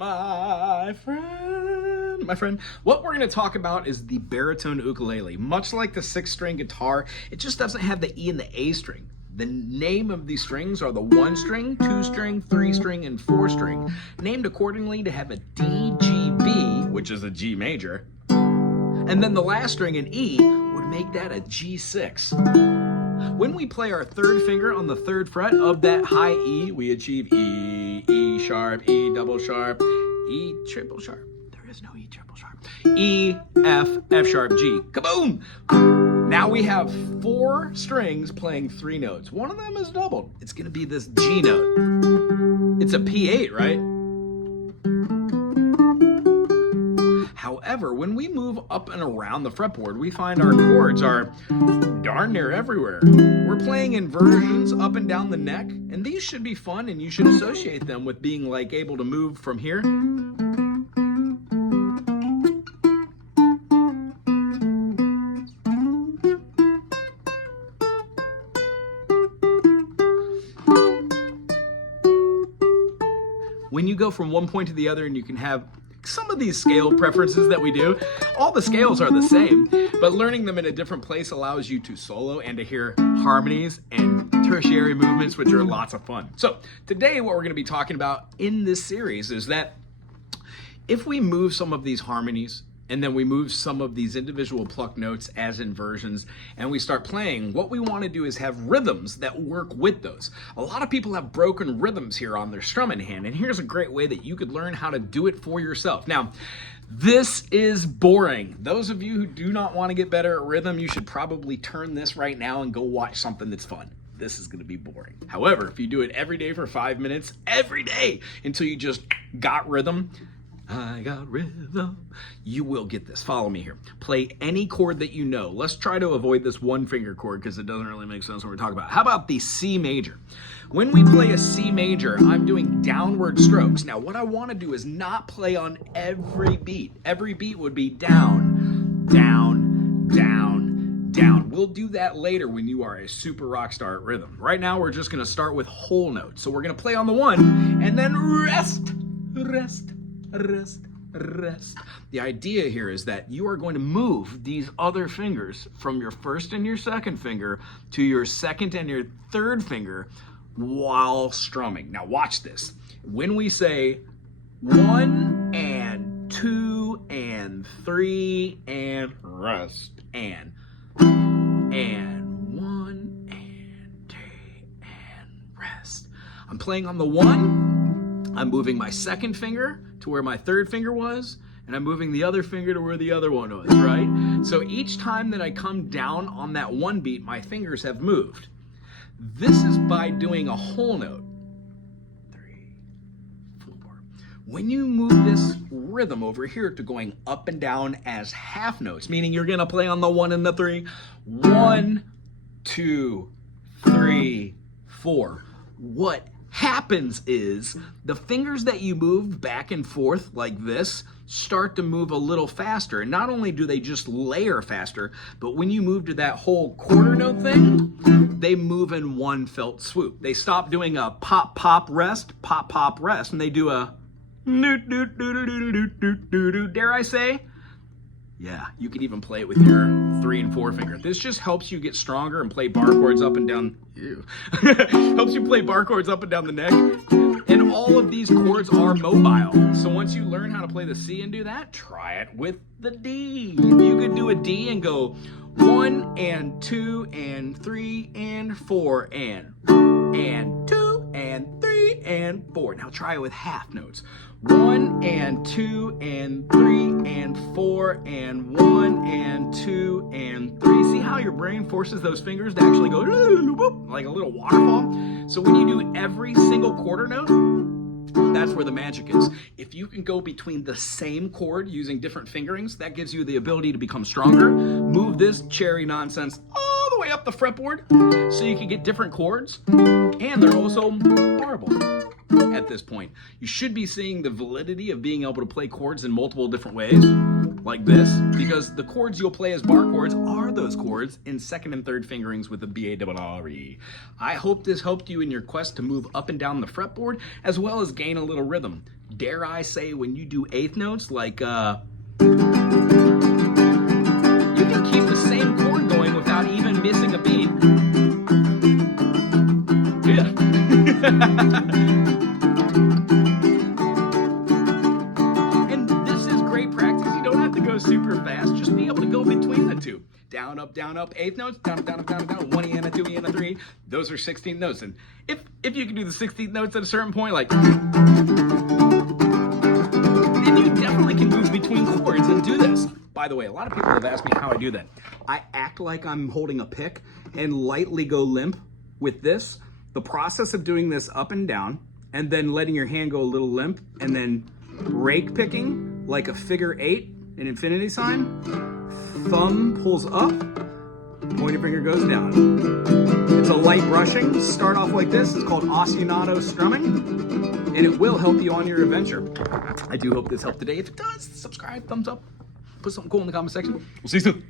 My friend, what we're going to talk about is the baritone ukulele. Much like the 6-string guitar, it just doesn't have the E and the A string. The name of these strings are the 1-string, 2-string, 3-string, and 4-string, named accordingly to have a D, G, B, which is a G major, and then the last string, an E, would make that a G6. When we play our 3rd finger on the 3rd fret of that high E, we achieve E, E sharp, E double sharp, E triple sharp. There is no E triple sharp. E, F, F sharp, G. Kaboom! Now we have 4 strings playing 3 notes. One of them is doubled. It's going to be this G note. It's a P8, right? However, when we move up and around the fretboard, we find our chords are darn near everywhere. We're playing inversions up and down the neck, and these should be fun, and you should associate them with being like able to move from here. When you go from one point to the other, and you can have some of these scale preferences that we do, all the scales are the same, but learning them in a different place allows you to solo and to hear harmonies and tertiary movements, which are lots of fun. So today what we're going to be talking about in this series is that if we move some of these harmonies and then we move some of these individual plucked notes as inversions, and we start playing, what we want to do is have rhythms that work with those. A lot of people have broken rhythms here on their strumming hand, and here's a great way that you could learn how to do it for yourself. Now, this is boring. Those of you who do not want to get better at rhythm, you should probably turn this right now and go watch something that's fun. This is going to be boring. However, if you do it every day for 5 minutes, every day, until you just got rhythm, I got rhythm, you will get this. Follow me here. Play any chord that you know. Let's try to avoid this 1-finger chord because it doesn't really make sense when we're talking about it. How about the C major? When we play a C major, I'm doing downward strokes. Now, what I want to do is not play on every beat. Every beat would be down, down, down, down. We'll do that later when you are a super rock star at rhythm. Right now, we're just going to start with whole notes. So we're going to play on the 1 and then rest, rest, rest, rest. The idea here is that you are going to move these other fingers from your 1st and your 2nd finger to your 2nd and your 3rd finger while strumming. Now watch this. When we say 1 and 2 and 3 and rest and 1 and 2 and rest. I'm playing on the 1. I'm moving my 2nd finger to where my 3rd finger was, and I'm moving the other finger to where the other one was, right? So each time that I come down on that 1 beat, my fingers have moved. This is by doing a whole note. 3, 4. When you move this rhythm over here to going up and down as half notes, meaning you're gonna play on the 1 and the 3, 1, 2, 3, 4. What happens is the fingers that you move back and forth like this start to move a little faster. And not only do they just layer faster, but when you move to that whole quarter note thing, they move in one felt swoop. They stop doing a pop, pop, rest, and they do a doot, doot, doot, doot, doot, doot, doot, doot, dare I say? Yeah, you can even play it with your 3 and 4 finger. This just helps you get stronger and play bar chords up and down. Helps you play bar chords up and down the neck. And all of these chords are mobile. So once you learn how to play the C and do that, try it with the D. You could do a D and go 1 and 2 and 3 and 4 and 2 and 3 and 4. Now try it with half notes. 1 and 2 and 3 and 4 and 1 and 2 and 3. See how your brain forces those fingers to actually go like a little waterfall? So when you do every single quarter note, that's where the magic is. If you can go between the same chord using different fingerings, that gives you the ability to become stronger. Move this cherry nonsense all the way up the fretboard so you can get different chords, and they're also barable. At this point, you should be seeing the validity of being able to play chords in multiple different ways. like this, because the chords you'll play as bar chords are those chords in second and third fingerings with the B-A-R-R-E. I hope this helped you in your quest to move up and down the fretboard, as well as gain a little rhythm. Dare I say, when you do eighth notes, like, you can keep the same chord going without even missing a beat. Yeah. Super fast, just be able to go between the two. Down, up, eighth notes, down, up, down, 1 E and a 2 E and a 3. Those are 16 notes. And if you can do the 16th notes at a certain point, like, then you definitely can move between chords and do this. By the way, a lot of people have asked me how I do that. I act like I'm holding a pick and lightly go limp with this. The process of doing this up and down, and then letting your hand go a little limp, and then rake picking like a figure 8, an infinity sign, thumb pulls up, pointer finger goes down. It's a light brushing. Start off like this. It's called ostinato strumming, and it will help you on your adventure. I do hope this helped today. If it does, subscribe, thumbs up, put something cool in the comment section. We'll see you soon.